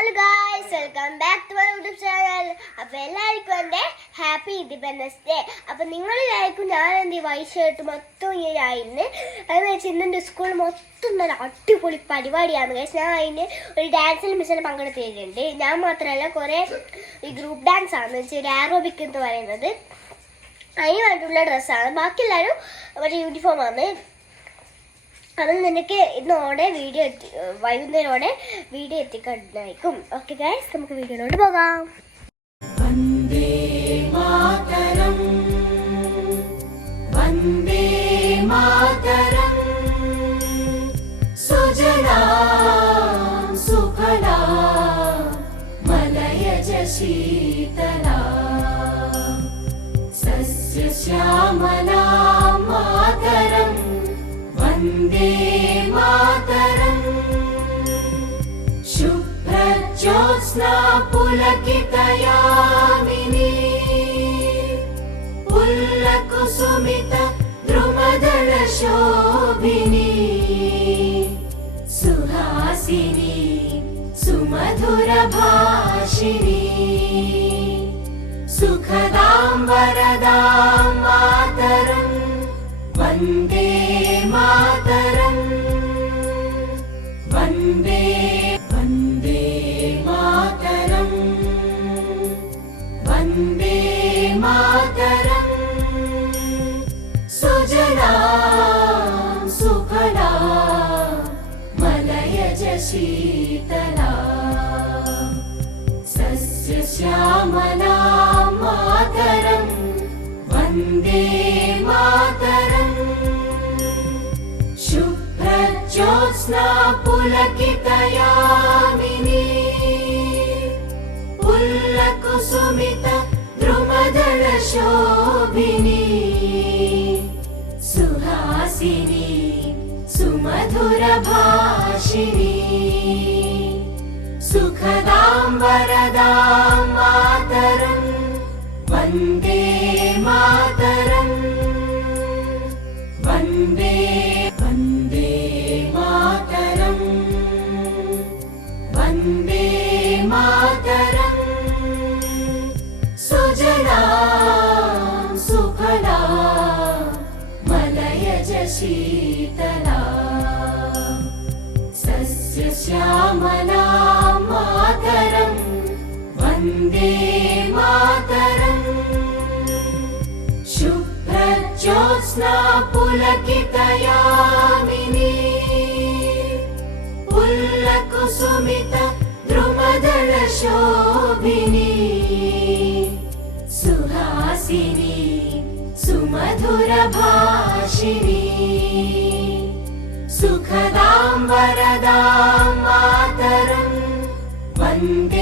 Hello guys, welcome back to my YouTube channel. അപ്പോൾ എല്ലാവർക്കും എൻ്റെ ഹാപ്പി ഇൻഡിപെൻഡൻസ് ഡേ. അപ്പോൾ നിങ്ങളിലായിരിക്കും ഞാൻ എൻ്റെ വൈറ്റ് ഷർട്ട് മൊത്തം ഇങ്ങനെ ആയിരുന്നു. അതെന്ന് വെച്ചാൽ ഇന്നെൻ്റെ സ്കൂളിൽ മൊത്തം നല്ല അടിപൊളി പരിപാടിയാണ് ഗൈസ്. ഞാൻ അതിന് ഒരു ഡാൻസിൽ മിസ്സിൽ പങ്കെടുത്തിട്ടുണ്ട്. ഞാൻ മാത്രമല്ല, കുറേ ഈ ഗ്രൂപ്പ് ഡാൻസ് ആണ് വെച്ചാൽ ഒരു ആറോബിക് എന്ന് പറയുന്നത്. അതിന് വേണ്ടിയിട്ടുള്ള ഡ്രസ്സാണ്. ബാക്കിയെല്ലാവരും മറ്റേ യൂണിഫോമാണ്. അത് നിനക്ക് ഇന്നോടെ വൈകുന്നേരോടെ വീഡിയോ എത്തിക്കുന്നതായിരിക്കും. ഓക്കെ ഗൈസ്, നമുക്ക് വീഡിയോയിലോട്ട് പോകാം. വന്ദേ മാതരം വന്ദേ മാതരം സുജലാം സുഫലാം മലയജ ശീതലാം സസ്യശ്യാമലാം മാതരം വന്ദേ മാതരം ശുഭ്രജ്യോത്സ്നാ പുലകിതയാമിനീ പുല്ലകുസുമിത ദ്രുമദള ശോഭിനീ സുഹാസിനി സുമധുര ഭാഷിണീ സുഖദാം വരദാം മാതരം വന്ദേ മാതരം വന്ദേ വന്ദേ മാതരം വന്ദേ മാതരം സുജലാം സുഫലാം മലയജ ശീതലാം സസ്യശ്യാമലാം മാതരം വന്ദേ മാതരം ശുഭ്രജ്യോത്സ്നാ പുലകിതയാമിനീ പുല്ലകുസുമിത ദ്രുമദള ശോഭിനീ സുഹാസിനി സുമധുര ഭാഷിണീ സുഖദാം വരദാം മാതരം വന്ദേ മാതരം വന്ദേ വന്ദേ മാതരം വന്ദേ മാതരം സുജലാം സുഫലാം മലയജ ശീതലാം സസ്യശ്യാമലാം മാതരം വന്ദേ മാതരം ശുഭ്രജ്യോത്സ്നാ പുലകിതയാമിനീ പുല്ലകുസുമിത ദ്രുമദള ശോഭിനീ സുഹാസിനി സുമധുര ഭാഷിണീ സുഖദാം വരദാം മാതരം വന്ദേ